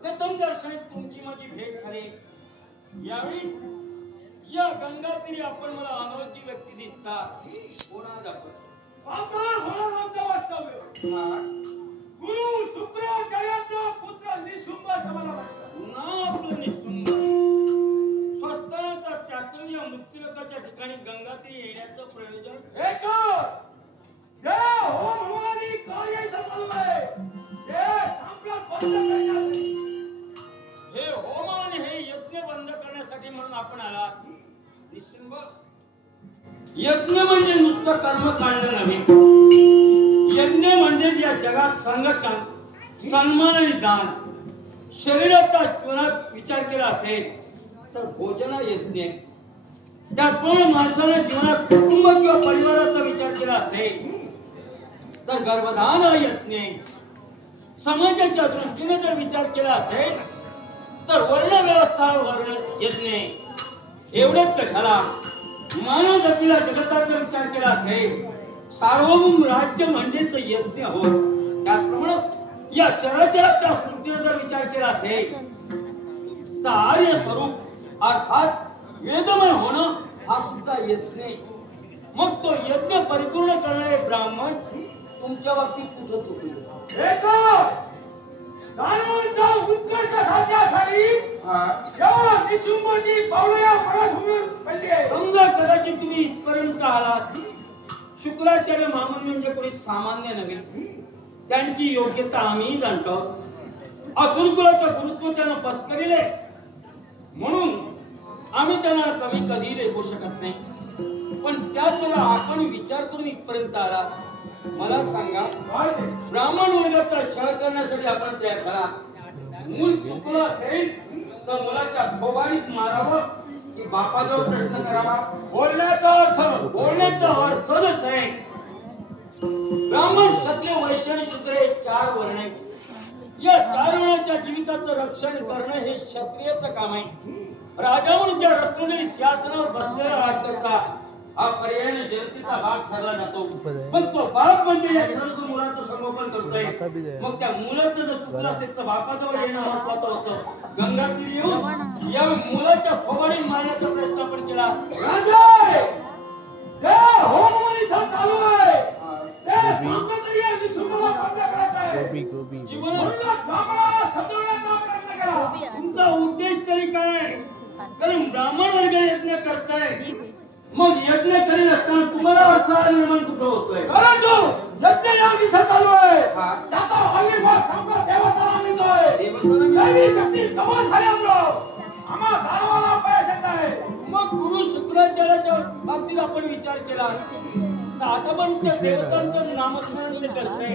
प्रथम दर्शनात तुमची माझी भेट झाली यावेळी या गंगातीरी आपण मला अनोळखी व्यक्ती दिसता. कोणाला दाखवत गुरु शुक्राचार्याचा पुत्र निशुंभ समाला ना आपलं निशुंभ स्वस्तानाचा त्यातून या मृत्यूलोकाच्या ठिकाणी गंगातीरी येण्याचं प्रयोजन एकच जे होमवादी कार्य चालू आहे ते संपलं बंद करण्यासाठी. हे होम आणि हे यज्ञ बंद करण्यासाठी म्हणून आपण आला. निशुंभ यज्ञ म्हणजे नुसतं कर्मकांड नव्हे. यज्ञ म्हणजे या जगात संघटन सन्मान आणि दान. शरीराचा जीवनात विचार केला असेल तर भोजना यज्ञ. त्याचप्रमाणे माणसाने जीवनात कुटुंब किंवा परिवाराचा विचार केला असेल तर गर्भधान हा यज्ञ. समाजाच्या दृष्टीने जर विचार केला असेल तर वर्ण व्यवस्था वर्ण यज्ञ. एवढेच कशाला मानव जातीला जगताचा विचार केला असेल सार्वभौम राज्य म्हणजेच यज्ञ होय. त्याचप्रमाणे या चराचराच्या स्मृतीने जर विचार केला असेल तर आर्य स्वरूप अर्थात वेदमय होणं हा सुद्धा यज्ञ. मग तो यज्ञ परिपूर्ण करणारे ब्राह्मण तुमच्या बाबतीत कुठं चुकले. धर्मांचा उत्कर्ष साधण्यासाठी या निशुंभची पावलं या मराठभूमीवर पडली आहे. समजा कदाचित तुम्ही इथपर्यंत आलात. शुक्राचार्य महामन म्हणजे कोणी सामान्य नव्हे. त्यांची योग्यता आम्ही जाणतो. असुरकुलाचं गुरुत्व त्यांना पत्करिले म्हणून आम्ही त्यांना कमी कधी लेखू शकत नाही. पण त्याच वेळेला आपण विचार करून इथपर्यंत आला. मला सांगा ब्राह्मण वर्गाचा छळ करण्यासाठी आपण तयार करा. मूल चुकलं असेल तर मुलाच्या खोबारीत मारावं की बापाजवळ प्रश्न करावा. बोलण्याचा अर्थच आहे. ब्राह्मण क्षत्रिय वैश्य आणि शूद्र हे 4 वर्ण आहेत. या 4 वर्णाच्या जीविताचं रक्षण करणं हे क्षत्रियाचं काम आहे. राजा म्हणून ज्या रत्नजरी सिंहासनावर बसलेला राज करता हा पर्यायाने जनतेचा भाग ठरला जातो. पण तो बाप म्हणजे या क्षणाचं मुलाचं संगोपन करतोय. मग त्या मुलाचं जर चुकलं असेल तर बापाजवळ येणं महत्वाचं होतं. गंगातीरी येऊन या मुलाच्या फोबाडी मारण्याचा प्रयत्न आपण केला. तुमचा उद्देश तरी काय. कारण ब्राह्मण वर्ग यज्ञ करताय. मग यज्ञ करीत असताना तुम्हाला अडथळा निर्माण कुठं होतोय. यज्ञ याग इथं चालू आहे. त्याचा आविर्भाव सम्राट देवताला मिळतोय. शक्ती कमाल झाल्यामुळं आम्हा दानवाला अपयश येत आहे. मग गुरु शुक्राचार्याच्या बाबतीत आपण विचार केला तर आता पण त्या देवतांचं नामस्मरण ते करताय.